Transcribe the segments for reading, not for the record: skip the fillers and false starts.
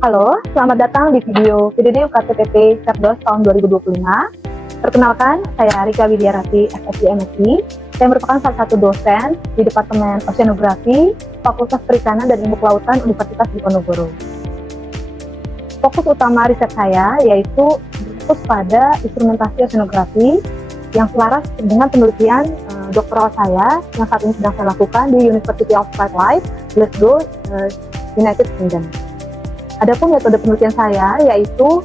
Halo, selamat datang di video PDD UKTPP Cerdos tahun 2025. Perkenalkan, saya Rika Widiarati, SSI MSI. Saya merupakan salah satu dosen di Departemen Oceanografi, Fakultas Perikanan dan Ilmu Kelautan Universitas Diponegoro. Fokus utama riset saya yaitu fokus pada instrumentasi oceanografi yang selaras dengan penelitian doktoral saya yang saat ini sedang saya lakukan di University of Wildlife, Glasgow, United Kingdom. Adapun metode penelitian saya yaitu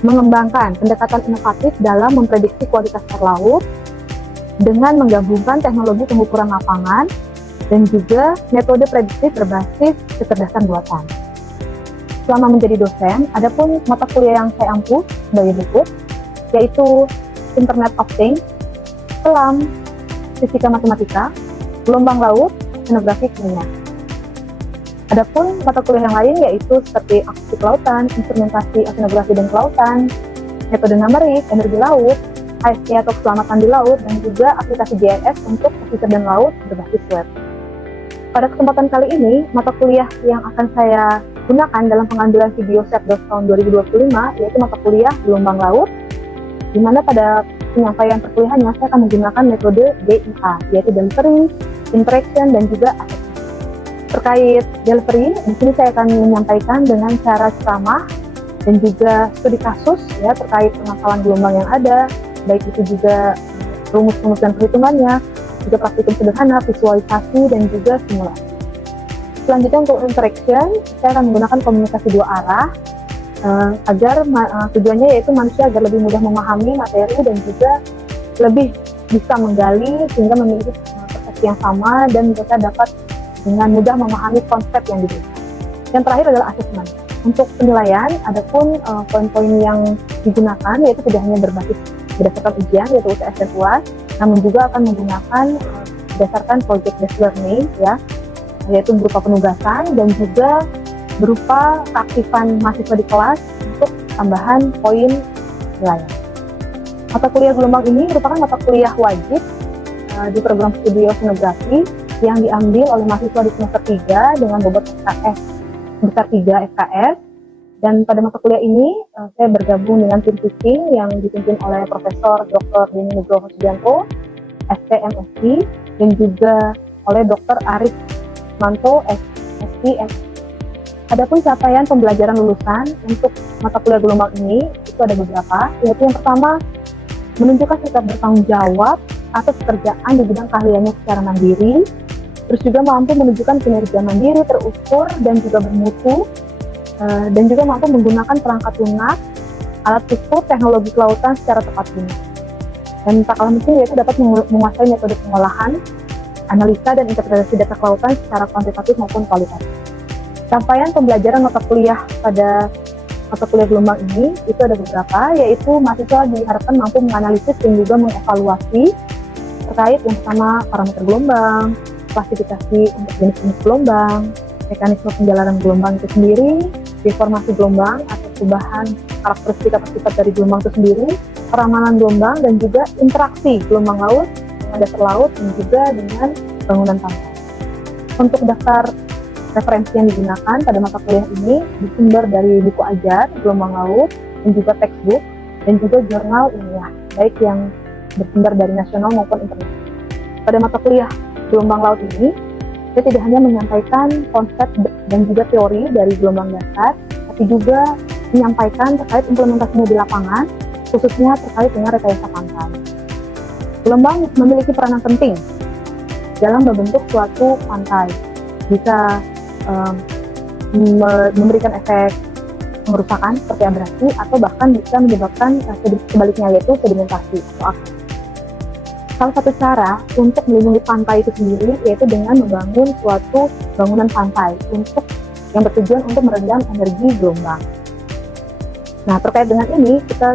mengembangkan pendekatan inovatif dalam memprediksi kualitas air laut dengan menggabungkan teknologi pengukuran lapangan dan juga metode prediksi berbasis kecerdasan buatan. Selama menjadi dosen, adapun mata kuliah yang saya ampu sebagai berikut, yaitu Internet of Things, Selam, Fisika Matematika, Gelombang Laut, Oceanografi Kimia. Adapun mata kuliah yang lain yaitu seperti akustik kelautan, instrumentasi oceanografi dan kelautan, metode numerik, energi laut, HSE atau keselamatan di laut, dan juga aplikasi GIS untuk pesisir dan laut berbasis web. Pada kesempatan kali ini, mata kuliah yang akan saya gunakan dalam pengambilan video Cerdos tahun 2025 yaitu mata kuliah gelombang laut, di mana pada penyampaian perkuliahannya saya akan menggunakan metode DIA, yaitu delivery, interaction, dan juga assessment. Terkait delivery, di sini saya akan menyampaikan dengan cara ceramah dan juga studi kasus ya terkait permasalahan gelombang yang ada, baik itu juga rumus-rumus dan perhitungannya, juga praktikum sederhana, visualisasi, dan juga simulasi. Selanjutnya untuk interaction, saya akan menggunakan komunikasi dua arah agar tujuannya yaitu manusia agar lebih mudah memahami materi dan juga lebih bisa menggali sehingga memiliki persepsi yang sama dan mereka dapat dengan mudah memahami konsep yang diberikan. Yang terakhir adalah asesmen. Untuk penilaian, adapun poin-poin yang digunakan yaitu tidak hanya berbasis berdasarkan ujian yaitu UTS dan UAS, namun juga akan menggunakan berdasarkan project based learning ya, yaitu berupa penugasan dan juga berupa keaktifan mahasiswa di kelas untuk tambahan poin penilaian. Mata kuliah gelombang ini merupakan mata kuliah wajib di program studi oceanografi yang diambil oleh mahasiswa di semester 3 dengan bobot SKS sebesar 3 SKS. Dan pada mata kuliah ini saya bergabung dengan tim teaching yang dipimpin oleh Profesor Dr. Denny Nugroho Subianto, SPMSI, dan juga oleh Dr. Arif Manto, SPM. Adapun capaian pembelajaran lulusan untuk mata kuliah gelombang ini itu ada beberapa, yaitu yang pertama menunjukkan sikap bertanggung jawab atas pekerjaan di bidang keahliannya secara mandiri, terus juga mampu menunjukkan kinerja mandiri terukur dan juga bermutu, dan juga mampu menggunakan perangkat lunak, alat ukur, teknologi kelautan secara tepat guna. Dan tak kalah penting yaitu dapat menguasai metode pengolahan, analisa, dan interpretasi data kelautan secara kuantitatif maupun kualitatif. Capaian pembelajaran mata kuliah pada mata kuliah gelombang ini itu ada beberapa, yaitu mahasiswa diharapkan mampu menganalisis dan juga mengevaluasi terkait yang pertama parameter gelombang, klasifikasi untuk jenis-jenis gelombang, mekanisme penjalanan gelombang itu sendiri, deformasi gelombang atau perubahan karakteristik atau sifat dari gelombang itu sendiri, keramanan gelombang, dan juga interaksi gelombang laut dengan dasar laut dan juga dengan bangunan pantai. Untuk daftar referensi yang digunakan pada mata kuliah ini bersumber dari buku ajar, gelombang laut, dan juga textbook, dan juga jurnal ilmiah, baik yang bersumber dari nasional maupun internasional. Pada mata kuliah gelombang laut ini, saya tidak hanya menyampaikan konsep dan juga teori dari gelombang dasar, tapi juga menyampaikan terkait implementasinya di lapangan, khususnya terkait dengan rekayasa pantai. Gelombang memiliki peranan penting dalam membentuk suatu pantai, bisa memberikan efek pengerusakan seperti abrasi atau bahkan bisa menyebabkan sebaliknya yaitu sedimentasi atau aktif. Salah satu cara untuk melindungi pantai itu sendiri yaitu dengan membangun suatu bangunan pantai untuk yang bertujuan untuk meredam energi gelombang. Nah, terkait dengan ini kita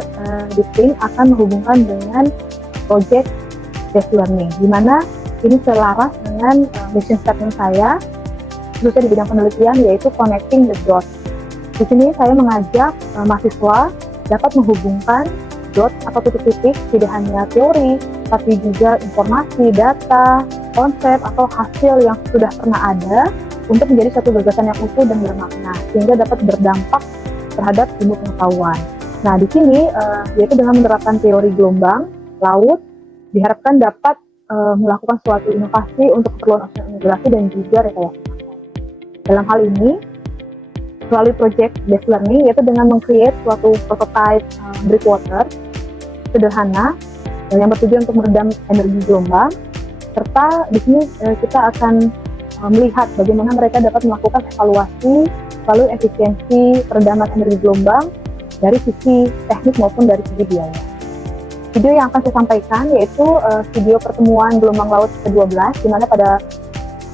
di tim akan menghubungkan dengan project based learning, di mana ini selaras dengan mission statement saya khususnya di bidang penelitian yaitu connecting the dots. Di sini saya mengajak mahasiswa dapat menghubungkan dot atau titik-titik tidak hanya teori, tapi juga informasi, data, konsep atau hasil yang sudah pernah ada untuk menjadi satu gagasan yang utuh dan bermakna, sehingga dapat berdampak terhadap ilmu pengetahuan. Nah, di sini yaitu dengan menerapkan teori gelombang laut, diharapkan dapat melakukan suatu inovasi untuk keperluan oceanografi dan juga rekayasa. Dalam hal ini, melalui project based learning, yaitu dengan meng-create suatu prototype breakwater sederhana yang bertujuan untuk meredam energi gelombang, serta di sini kita akan melihat bagaimana mereka dapat melakukan evaluasi lalu efisiensi peredaman energi gelombang dari sisi teknik maupun dari sisi biaya. Video yang akan saya sampaikan yaitu video pertemuan gelombang laut ke-12, di mana pada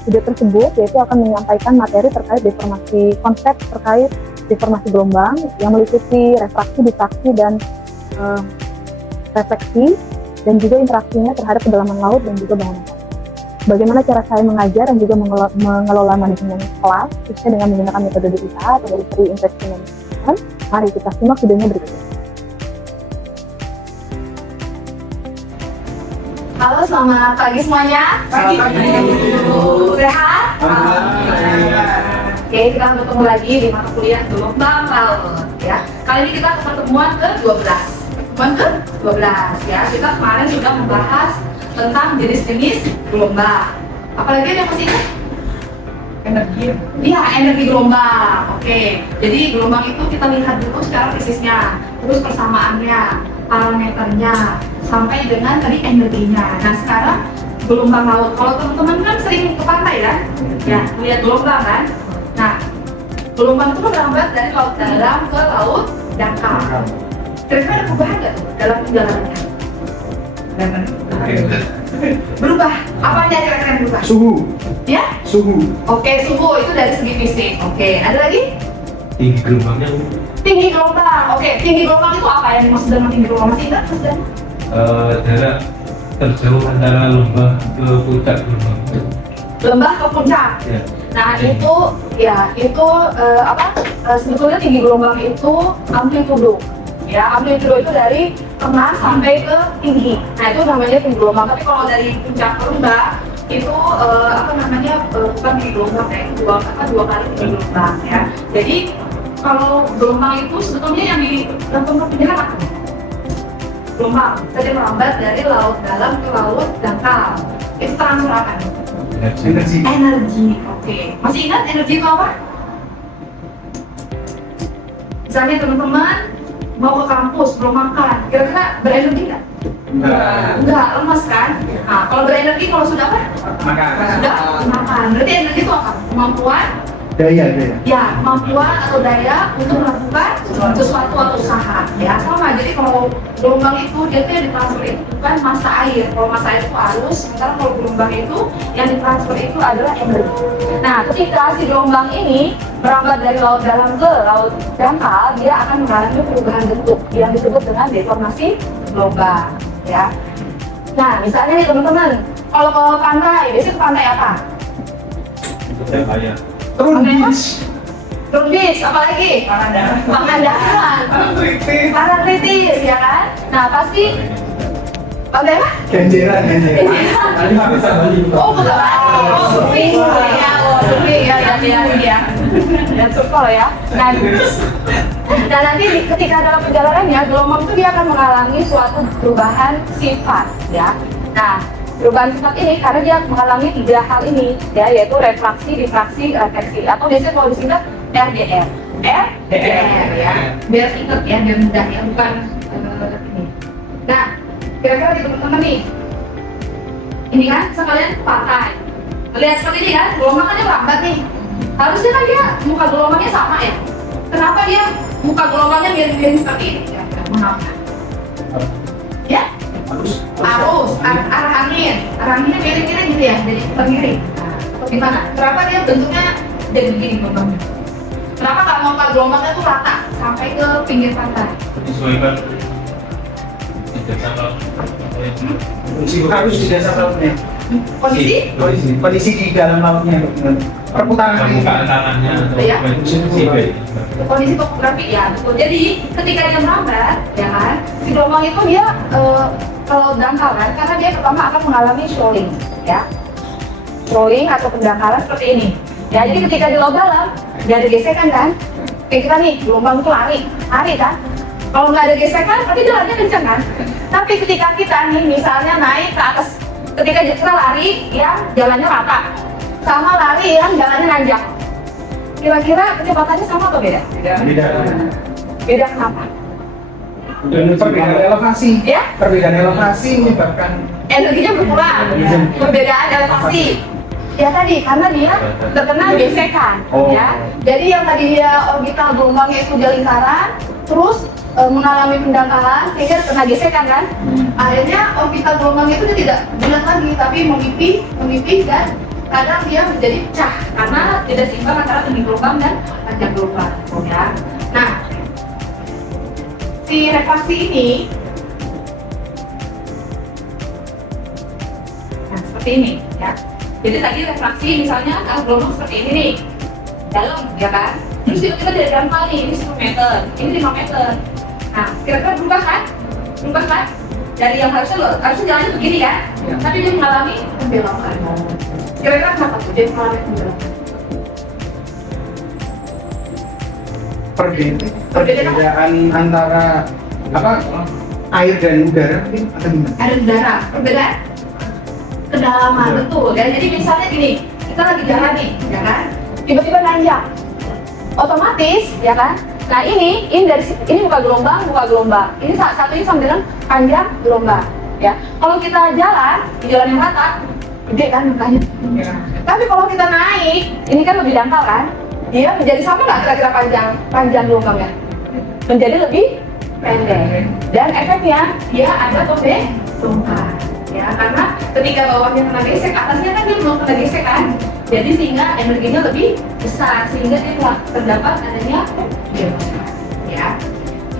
video tersebut yaitu akan menyampaikan materi terkait deformasi, konsep terkait deformasi gelombang yang meliputi refraksi, difraksi, dan refleksi, dan juga interaksinya terhadap kedalaman laut dan juga bangunan. Bagaimana cara saya mengajar dan juga mengelola manajemen kelas, khususnya dengan menggunakan metode DIA atau dari Free Interaction Management. Mari kita simak videonya berikut ini. Halo, selamat pagi semuanya. Pagi. Sehat? Oke, kita bertemu lagi di mata kuliah gelombang laut. Ya, kali ini kita pertemuan ke-12. Pertemuan ke-12 ya. Kita kemarin sudah membahas tentang jenis-jenis gelombang. Apalagi yang masih ingat? Energi. Iya, energi gelombang. Oke. Jadi gelombang itu kita lihat dulu secara fisiknya, terus persamaannya, parameternya, sampai dengan tadi energinya. Nah, sekarang gelombang laut. Kalau teman-teman kan sering ke pantai kan? Ya, lihat gelombang kan? Nah, gelombang itu merambat dari laut dalam ke laut dangkal. Kira-kira ada perubahan nggak dalam perjalanannya? Berubah. Apanya kira-kira yang berubah? Suhu. Ya? Suhu. Oke, suhu itu dari segi fisik. Oke, ada lagi? Tinggi gelombangnya. Tinggi gelombang. Oke, tinggi gelombang itu apa yang dimaksud dengan tinggi gelombang? Masih ingat, Mas Dan? Jarak terjauh antara lembah ke puncak gelombang. Lembah ke puncak. Ya. Nah, sebetulnya tinggi gelombang itu amplitudo. Ya, amplitudo itu dari rendah sampai ke tinggi. Nah, itu namanya tinggi gelombang. Tapi kalau dari puncak ke rendah itu bukan tinggi gelombang ya, dua kali tinggi gelombang ya. Jadi kalau gelombang itu sebetulnya yang ditentukan penjelasan gelombang saja merambat dari laut dalam ke laut dangkal. Itu transfer apa? Energi. Energi. Oke. Masih ingat energi itu apa? Misalnya teman-teman mau ke kampus, belum makan, kira-kira berenergi nggak? Enggak, lemas kan? Nah, kalau berenergi, kalau sudah apa? Makan. Sudah makan. Berarti energi itu apa? Kemampuan? Daya. Ya, kemampuan atau daya untuk melakukan sesuatu atau usaha. Ya, sama. Jadi kalau gelombang itu dia tuh yang ditransfer itu bukan massa air. Kalau massa air itu arus, sementara kalau gelombang itu yang ditransfer itu adalah energi. Nah, ketika si gelombang ini merambat dari laut dalam ke laut dangkal, dia akan mengalami perubahan bentuk yang disebut dengan deformasi gelombang. Ya. Nah, misalnya nih teman-teman, kalau ke pantai, biasanya ke pantai apa? Turun bis, apalagi? Pangandaran, Parangtritis, ya kan? Nah, pasti pantai apa? Kenjeran. Oh, bukan lagi. Oh, surfing ya. Dan surfing ya. Nah, nanti ketika dalam perjalanannya, gelombang itu dia akan mengalami suatu perubahan sifat, ya. Nah, perubahan sifat ini karena dia mengalami 3 hal ini, ya, yaitu refraksi, difraksi, refleksi, atau biasanya kalau disingkat RDR. RDR, ya. Biar ingat ya, biar mudah ya, bukan ini. Nah, kira-kira di teman-teman nih, ini kan sekalian pantai. Lihat seperti ini kan, gelombangnya lambat nih. Harusnya kan dia muka gelombangnya sama ya. Kenapa dia muka gelombangnya miring-miring seperti ini? Ya, mengapa? Ya? Arus, arah anginnya miring-miring gitu ya, jadi miring. Nah, gimana? Kenapa dia bentuknya jadi begini gelombangnya? Kenapa nggak mau muka gelombangnya tuh rata sampai ke pinggir pantai? Disesuaikan harus di dasar lautnya. Kondisi di dalam lautnya, perputaran permukaan tanahnya atau ya? kondisi topografi ya, betul. Jadi ketika dia merambat, ya kan, si gelombang itu dia kalau dangkal kan, karena dia pertama akan mengalami shoaling, ya, shoaling atau pendangkalan seperti ini. Ya, jadi ketika di laut dalam, nggak ada gesekan kan? Kayak kita nih, gelombang itu lari kan? Kalau nggak ada gesekan, berarti jalannya kencang kan? Tapi ketika kita nih, misalnya naik ke atas, ketika kita lari yang jalannya rata, sama lari yang jalannya nanjak, kira-kira kecepatannya sama atau beda? Beda kenapa? Perbedaan elevasi. Ya? Perbedaan elevasi menyebabkan Energinya berkurang, perbedaan elevasi. Ya tadi, karena dia terkena gesekan, Oh. ya. Jadi yang tadi dia orbital gelombangnya itu dia lingkaran, terus mengalami pendangkalan sehingga terkena gesekan kan. Akhirnya orbital gelombang itu dia tidak bulat lagi, tapi memipih dan kadang dia menjadi pecah karena tidak seimbang antara tinggi gelombang dan panjang gelombang. Ya. Nah, si refraksi ini, nah seperti ini, ya. Jadi tadi refraksi misalnya kalau gelombang seperti ini nih, dalam, ya kan? Terus tiba-tiba dia dangkal nih, ini 10 meter, ini 5 meter. Nah, kira-kira berubah kan? Berubah kan? Dari yang harusnya jalannya begini kan? Ya. Tapi dia mengalami pembelokan. Kira-kira kenapa tuh dia mengalami pembelokan? perbedaan antara apa air dan udara mungkin atau gimana? Ada udara, perbedaan kedalaman betul. Ya, jadi misalnya gini, kita lagi jalan nih, ya kan? Tiba-tiba nanjak, otomatis, ya kan? Nah ini dari ini buka gelombang. Ini satu ini sama dengan panjang gelombang, ya. Kalau kita jalan di jalan yang rata, gede kan mukanya. Tapi kalau kita naik, ini kan lebih dangkal kan? Dia menjadi sama nggak kira-kira panjang gelombangnya? Menjadi lebih pendek. Dan efeknya dia ada pembengkakan. Ya, karena ketika bawahnya kena gesek, atasnya kan dia belum kena gesek kan? Jadi sehingga energinya lebih besar, sehingga dia terdapat adanya pembelokan. Ya.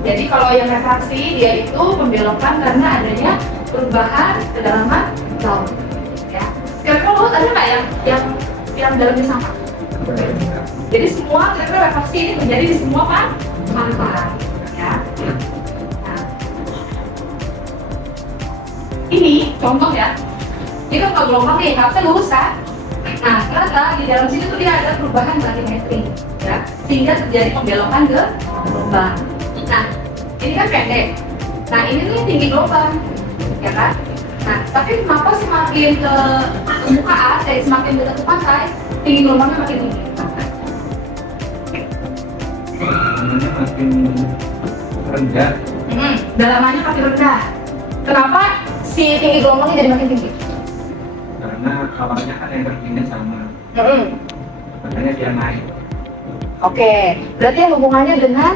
Jadi kalau yang refraksi dia itu pembelokan karena adanya perubahan kedalaman laut. Ya. Kira-kira laut ada nggak yang dalamnya sama? Jadi semua kira-kira refraksi ini terjadi di semua pantai. Ya. Nah. Ini contoh ya. Ini kan kalau gelombang nih, harusnya lurus kan? Nah, ternyata di dalam sini tuh dia ada perubahan batimetri, ya, sehingga terjadi pembelokan ke gelombang. Nah, ini kan pendek. Nah, ini tuh tinggi gelombang, ya kan? Nah, tapi kenapa semakin ke permukaan, semakin dekat ke pantai, tinggi gelombangnya makin tinggi? Namanya makin rendah. Dalamannya makin rendah. Kenapa si tinggi gelombangnya jadi makin tinggi? Karena awalnya kan energinya sama, makanya dia naik. Oke, berarti yang hubungannya dengan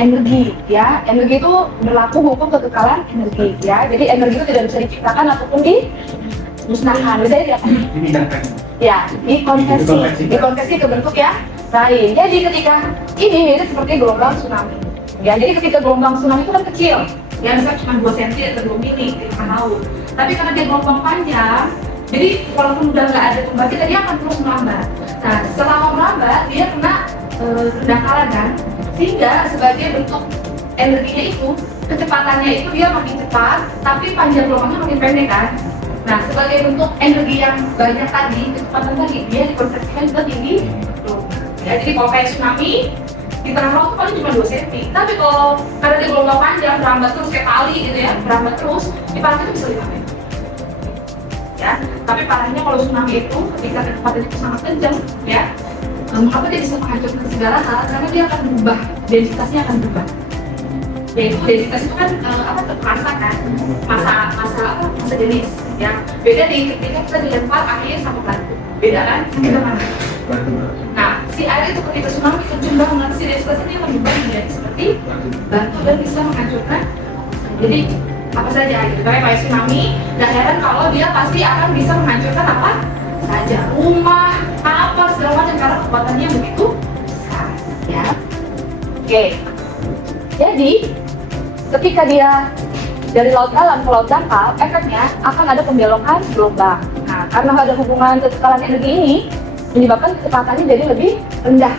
energi, ya. Energi itu berlaku hukum kekekalan energi, ya. Jadi energi itu tidak bisa diciptakan ataupun dimusnahkan. Misalnya dia Dipindahkan. ya, dikonversi ke bentuk yang lain. Jadi ketika ini mirip seperti gelombang tsunami. Ya, jadi ketika gelombang tsunami itu kan kecil, ya misalnya cuma 2 cm atau 2 mili di tengah laut. Tapi karena dia gelombang panjang, jadi walaupun udah nggak ada pembangkit, dia akan terus melambat. Nah, selama melambat, dia kena dangkalan kan, sehingga sebagai bentuk energinya itu, kecepatannya itu dia makin cepat, tapi panjang gelombangnya makin pendek kan. Nah, sebagai bentuk energi yang banyak tadi, kecepatan tadi, dia dikonversikan ke tinggi gelombang. Ya, jadi kalau kayak tsunami, di tengah laut paling cuma 2 cm. Tapi kalau karena dia gelombang panjang, merambat terus kayak kali gitu ya, merambat terus, di pantai itu bisa 5 meter. Ya, tapi parahnya kalau tsunami itu ketika kecepatan itu sangat kencang, ya, mengapa dia bisa menghancurkan segala hal? Karena dia akan berubah, densitasnya akan berubah. Yaitu densitas itu kan masa kan, masa jenis, ya. Beda di ketika kita dilempar air sama batu, beda kan? Kita mana? Nah, si air itu ketika tsunami kencang banget, si densitasnya dia akan berubah menjadi seperti batu dan bisa menghancurkan. Jadi apa saja gitu, kayak tsunami. Dan heran kalau dia pasti akan bisa menghancurkan apa saja, rumah, apa segala macam karena kekuatannya begitu besar, ya. Oke. Jadi ketika dia dari laut dalam ke laut dangkal, efeknya akan ada pembelokan gelombang. Nah, karena ada hubungan kekekalan energi ini, menyebabkan kecepatannya jadi lebih rendah,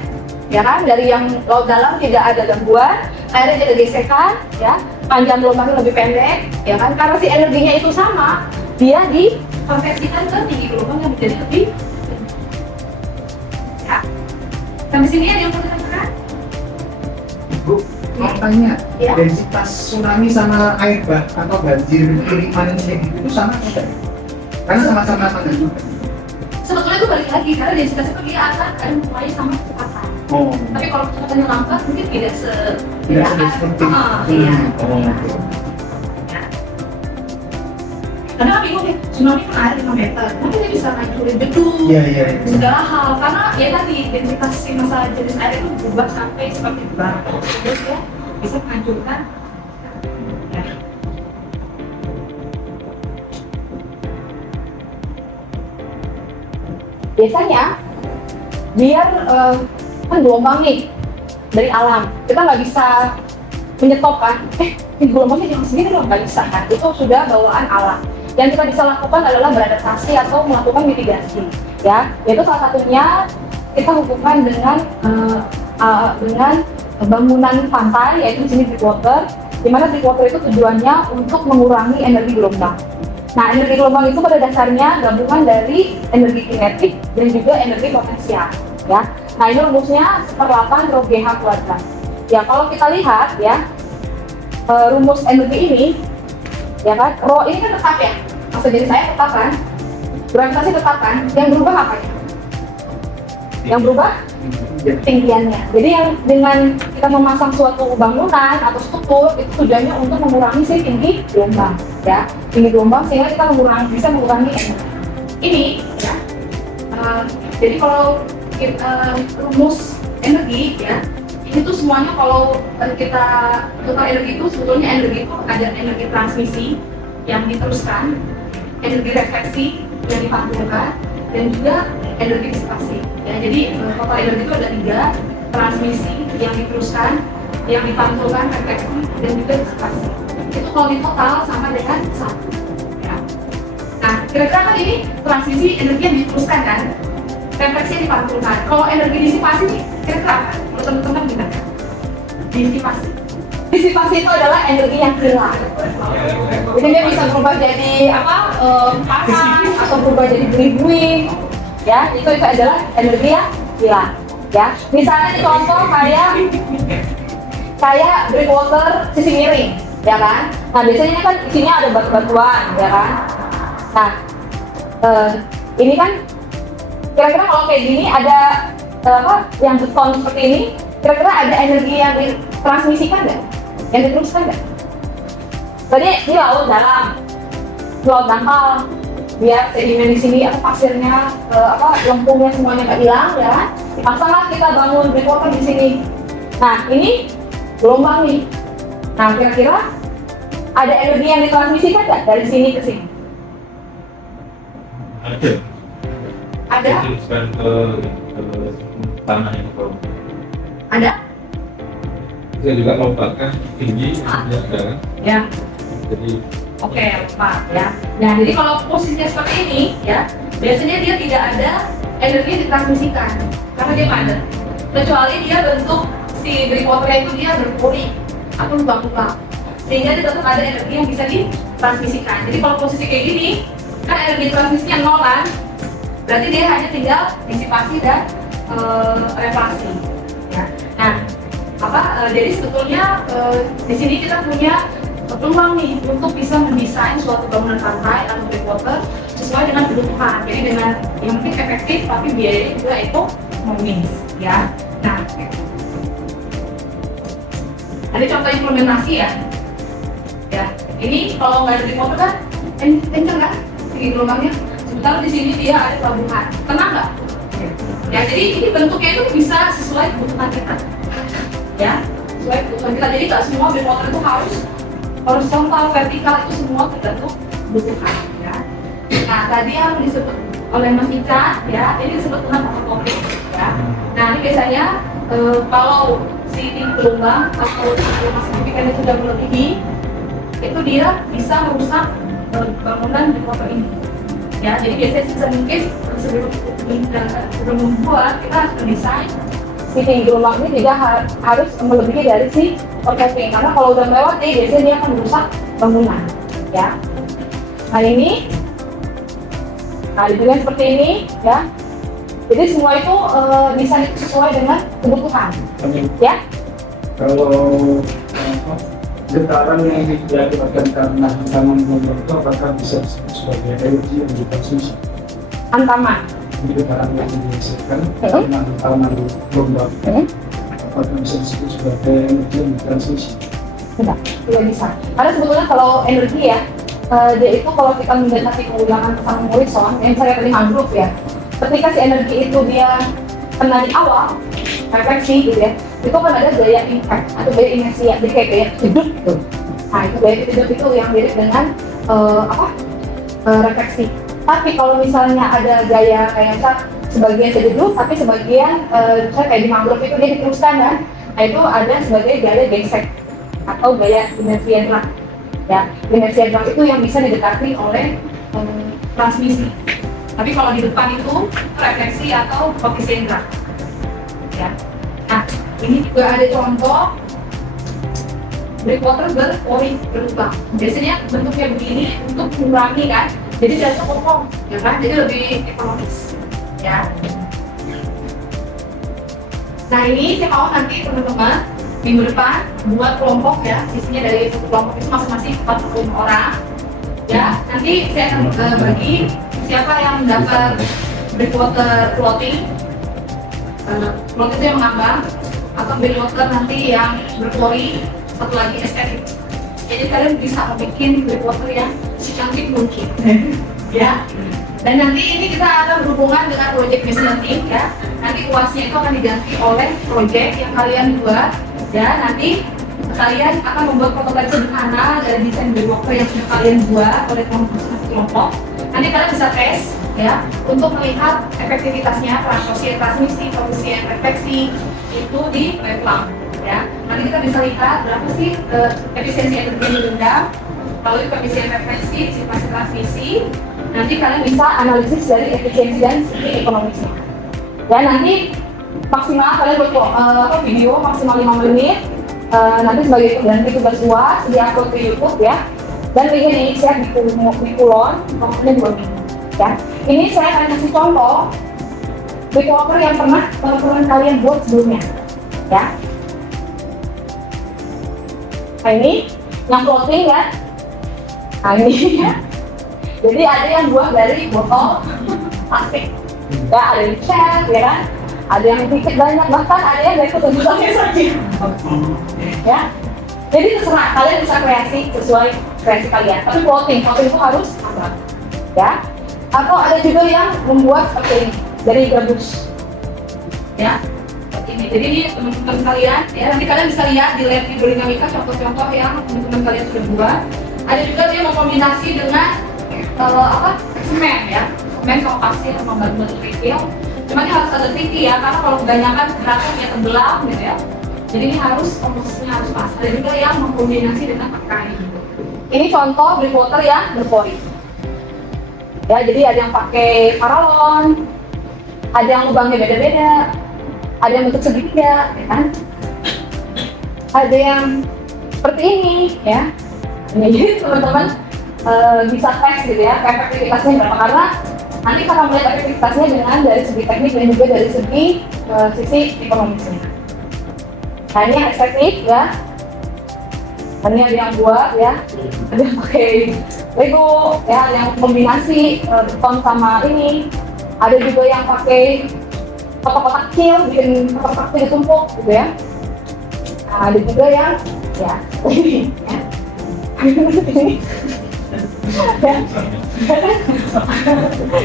ya kan? Dari yang laut dalam tidak ada gangguan, akhirnya jadi gesekan, ya. Panjang gelombangnya lebih pendek, ya kan? Karena si energinya itu sama, dia dikonversikan ke tinggi gelombang yang menjadi lebih tinggi. Ya. Sampai sini ada yang mau ditanyakan? Bu, mau tanya, Ya. densitas tsunami sama air bah atau banjir kiriman kayak gitu itu sama nggak? Karena sama-sama juga. Sebetulnya itu balik lagi karena densitas itu dia akan mulai sama kecepatan. Oh, Tapi kalau kecepatannya lambat mungkin tidak tidak akan- seperti. iya. Oh, Ya. Karena kan bingung nih, tsunami kan air 5 meter, mungkin dia bisa ngancurin gedung, iya iya. segala hal. Karena ya tadi densitas si masalah jenis air itu berubah sampai seperti batu, terus ya bisa menghancurkan. Ya. Biasanya biar kan gelombang nih dari alam, kita nggak bisa menyetop kan, ini gelombangnya jangan segini dong, nggak bisa kan, itu sudah bawaan alam. Yang kita bisa lakukan adalah beradaptasi atau melakukan mitigasi, ya, yaitu salah satunya kita hubungkan dengan bangunan pantai, yaitu di sini breakwater, di mana breakwater itu tujuannya untuk mengurangi energi gelombang. Nah, energi gelombang itu pada dasarnya gabungan dari energi kinetik dan juga energi potensial, ya. Nah, ini rumusnya 1/8 rho GH kuadrat. Ya, kalau kita lihat ya, rumus energi ini, ya kan, rho ini kan tetap ya, masa jadi saya tetap kan, gravitasi tetap kan, yang berubah apa ya? Yang berubah ketinggiannya. Jadi yang dengan kita memasang suatu bangunan atau struktur itu tujuannya untuk mengurangi si tinggi gelombang, ya, tinggi gelombang sehingga kita bisa mengurangi energi. Ini, ya. Jadi kalau rumus energi, ya, ini tuh semuanya kalau kita total energi itu sebetulnya energi itu ada energi transmisi yang diteruskan, energi refleksi yang dipantulkan, dan juga energi disipasi. Ya, jadi total energi itu ada 3, transmisi yang diteruskan, yang dipantulkan, refleksi, dan juga disipasi. Itu kalau di total sama dengan 1. Ya. Nah, kira-kira kan ini transmisi energi yang diteruskan kan, refleksi yang dipantulkan. Kalau energi disipasi nih, kira-kira apa? Menurut teman-teman gimana? Disipasi. Disipasi itu adalah energi yang hilang. Jadi dia bisa berubah jadi apa? Panas atau berubah jadi bui-bui. Ya, itu adalah energi yang hilang. Ya, misalnya contoh kayak breakwater sisi miring, ya kan? Nah, biasanya kan isinya ada batu-batuan, ya kan? Nah, ini kan kira-kira kalau kayak gini ada yang beton seperti ini, kira-kira ada energi yang ditransmisikan nggak? Yang diteruskan nggak? Tadi di laut dalam, laut dangkal, biar sedimen di sini atau pasirnya, lempungnya semuanya nggak hilang, ya kan? Dipasanglah kita bangun breakwater di sini. Nah, ini gelombang nih. Nah, kira-kira ada energi yang ditransmisikan nggak dari sini ke sini? Ada? Diteruskan ke tanah yang ke Ada? bisa juga lompatkan tinggi ada kan, Ya. jadi Oke, Pak, ya. Nah, jadi kalau posisinya seperti ini, ya, biasanya dia tidak ada energi yang ditransmisikan karena dia padat. Kecuali dia bentuk si breakwater itu dia berpori atau lubang-lubang, sehingga dia tetap ada energi yang bisa ditransmisikan. Jadi kalau posisi kayak gini, kan energi transmisinya 0 kan, berarti dia hanya tinggal disipasi dan refleksi. Ya. Nah, jadi sebetulnya di sini kita punya peluang nih untuk bisa mendesain suatu bangunan pantai atau breakwater sesuai dengan kebutuhan. Jadi dengan yang penting efektif tapi biayanya juga ekonomis, ya. Nah, ada contoh implementasi ya. Ya, ini kalau nggak ada breakwater kan kenceng kan tinggi gelombangnya. Sementara di sini dia ada pelabuhan, tenang nggak? Ya, jadi ini bentuknya itu bisa sesuai kebutuhan kita. Ya, sesuai kebutuhan kita. Jadi nggak semua breakwater itu harus horizontal, vertikal, itu semua tergantung kebutuhan, ya. Nah, tadi yang disebut oleh Mas Ica, ya, ini disebut dengan overtopping, ya. Nah, ini biasanya kalau si tinggi gelombang atau gelombang signifikan itu sudah melebihi, itu dia bisa merusak bangunan di kota ini. Ya, jadi biasanya mungkin sebelum membuat kita harus mendesain si tinggi gelombang ini juga harus melebihi dari si overtopping, karena kalau udah melewati biasanya dia akan merusak bangunan, ya. Nah, ini, nah juga seperti ini, ya. Jadi semua itu desain itu sesuai dengan kebutuhan, ya. Kalau getaran yang diakibatkan karena hantaman gelombang itu apakah bisa disebut sebagai energi yang dikonsumsi? Hantaman. Getaran yang dihasilkan karena hantaman gelombang apakah bisa disebut sebagai energi yang dikonsumsi? Tidak bisa. Karena sebetulnya kalau energi ya, dia itu kalau kita mendeteksi pengulangan pesan horizon, yang saya tadi mangrove ya, ketika si energi itu dia kena di awal, refleksi gitu ya, itu kan ada gaya impact atau gaya inersia, jadi kayak gaya hidup gitu. Nah itu gaya hidup itu yang mirip dengan refleksi. Tapi kalau misalnya ada gaya kayak sebagian terjeduk, tapi sebagian misalnya kayak di mangrove itu dia diteruskan kan, nah itu ada sebagai gaya gesek atau gaya inersia drag. Ya, inersia drag itu yang bisa didekati oleh transmisi. Tapi kalau di depan itu refleksi atau koefisien drag. Ya. Nah, ini juga ada contoh breakwater berpori berlubang. Biasanya bentuknya begini untuk mengurangi kan, jadi tidak terkopong, ya kan? Jadi lebih ekonomis. Ya. Nah ini saya mau nanti teman-teman minggu depan buat kelompok ya, sisinya dari satu kelompok itu masing-masing 40 orang. Ya, nanti saya akan bagi siapa yang dapat breakwater floating, floating itu yang mengambang, atau breakwater nanti yang berpori, satu lagi estetik. Jadi kalian bisa membuat breakwater yang secantik mungkin. Ya. Dan nanti ini kita akan berhubungan dengan project machine ya. Nanti UASnya itu akan diganti oleh project yang kalian buat. Ya, nanti kalian akan membuat prototipe sederhana dari desain breakwater yang sudah kalian buat oleh kelompok. Nanti kalian bisa tes ya untuk melihat efektivitasnya, koefisien transmisi, koefisien refleksi itu di weblam ya. Nanti kita bisa lihat berapa sih efisiensi energi yang direndam, lalu koefisien refleksi, dissipasi transmisi. Nanti kalian bisa analisis dari efisiensi dan segi ekonomisnya. Ya nanti maksimal kalian buat video maksimal 5 menit. Nanti sebagai ganti tugas UAS diupload ke YouTube ya. Dan linknya di share di kolom, waktunya 2 minggu. Ya. Ini saya akan kasih contoh breakwater yang pernah teman-teman kalian buat sebelumnya. Ya. Nah ini yang floating ya. Nah ini ya. Jadi ada yang buat dari botol plastik, ya ada yang cat, ya kan? Ada yang sedikit banyak, bahkan ada yang dari ketunjukannya saja. Ya, jadi terserah kalian bisa kreasi sesuai kreasi kalian. Tapi floating itu harus abang, ya. Atau ada juga yang membuat seperti ini dari gabus, ya. Ini. Jadi ini teman-teman kalian, ya nanti kalian bisa lihat di lab hidrodinamika contoh-contoh yang teman-teman kalian sudah buat. Ada juga dia mengkombinasi dengan semen ya, semen kompaksil sama batu kerikil. Cuma ini harus ada tricky ya, karena kalau kebanyakan gerakannya tenggelam gitu ya. Jadi ini harus komposisinya harus pas. Ada juga yang mengkombinasi dengan pakai. Ini contoh breakwater yang berpori. Ya, jadi ada yang pakai paralon, ada yang lubangnya beda-beda, ada yang bentuk segitiga, ya kan? Ada yang seperti ini, ya. Jadi teman-teman bisa tes gitu ya, efektivitasnya berapa, karena nanti kita akan melihat efektivitasnya dengan dari segi teknik dan juga dari segi sisi ekonomisnya. Nah ini yang estetik ya, ini ada yang buat ya, ada yang pakai Lego ya, ada yang kombinasi beton sama ini, ada juga yang pakai kotak-kotak kecil, bikin kotak-kotak kecil ditumpuk gitu ya. Nah, ada juga yang ya ini ya.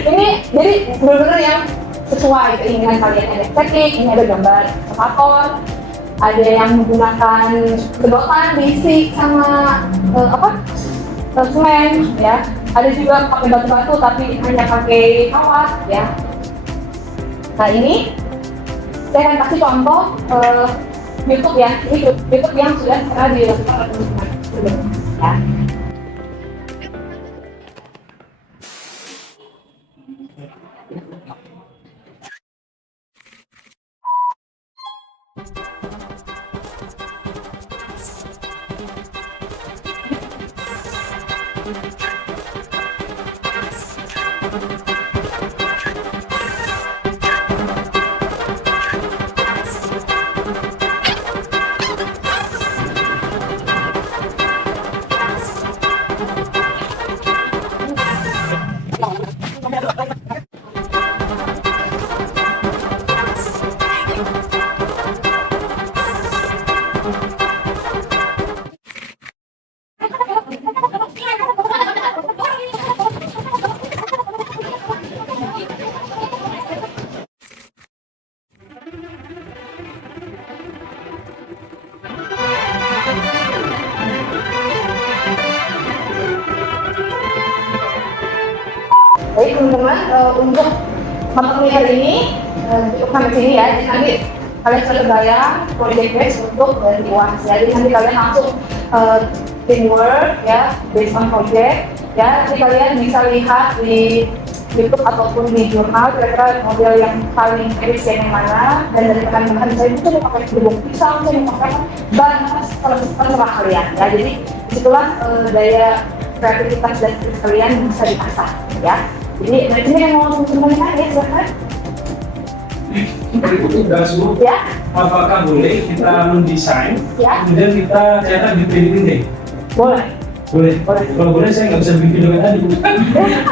Ini jadi benar-benar yang sesuai keinginan kalian. Ada estetik, ini ada gambar eskapator, ada yang menggunakan sedotan diisi sama semen ya. Ada juga pakai batu-batu tapi hanya pakai kawat ya. Nah ini saya akan kasih contoh YouTube ya. Ini YouTube yang sudah pernah dilakukan oleh teman-teman sebelumnya ya. Baik teman-teman, untuk mata kuliah hari ini cukup sampai sini ya. Jadi nanti kalian bisa kebayang project base untuk dari UAS ya. Jadi nanti kalian langsung teamwork ya, based on project ya. Nanti kalian bisa lihat di YouTube ataupun di jurnal kira-kira model yang paling efisien yang mana, dan dari bahan-bahan saya itu mau pakai gerbong pisang, saya mau pakai bahan terserah kalian ya. Jadi disitulah daya kreativitas dan kritis kalian bisa diasah ya. Jadi dari sini yang mau teman-teman ya, silahkan. Berikut Dasmu, Ya, apakah boleh kita mendesain, Ya. kemudian kita cetak di 3D printing? boleh. Boleh. Boleh. Kalau boleh saya nggak bisa bikin dengan tadi.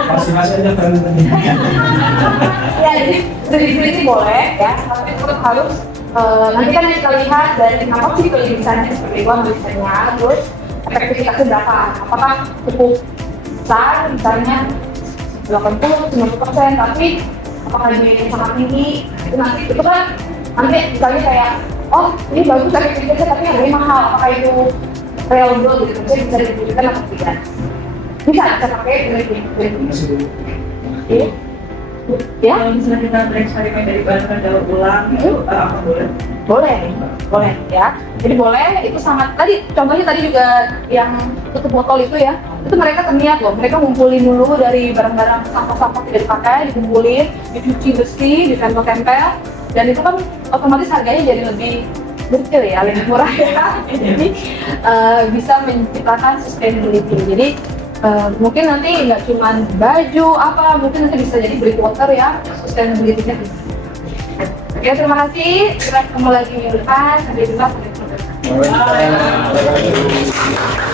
Masih aja kan tadi. Ya, jadi berdiri ini boleh ya, tapi tetap harus nanti kan kita lihat dari apa sih desainnya seperti apa desainnya, terus efektivitasnya berapa, apakah cukup besar misalnya 80-90%, tapi apakah biayanya sangat tinggi, itu nanti itu kan nanti misalnya kayak oh ini bagus efektivitasnya tapi harganya mahal, apakah itu real goal gitu, maksudnya bisa diwujudkan atau tidak. Bisa pakai dari Masih dulu. ya. Kalau misalnya kita bereksperimen dari bahan daur ulang itu apa boleh? Boleh ya. Jadi boleh, itu sangat tadi contohnya tadi juga yang tutup botol itu ya. Itu mereka terniat loh, mereka ngumpulin dulu dari barang-barang sampah-sampah tidak dipakai, dikumpulin, dicuci bersih, ditempel-tempel, dan itu kan otomatis harganya jadi lebih kecil ya, lebih murah ya. Jadi bisa menciptakan sustainability. Jadi mungkin nanti nggak cuma baju apa, mungkin nanti bisa jadi breakwater ya, sustainability-nya bisa. Oke, terima kasih. Kita ketemu lagi minggu depan. Sampai jumpa. Sampai jumpa. Baik.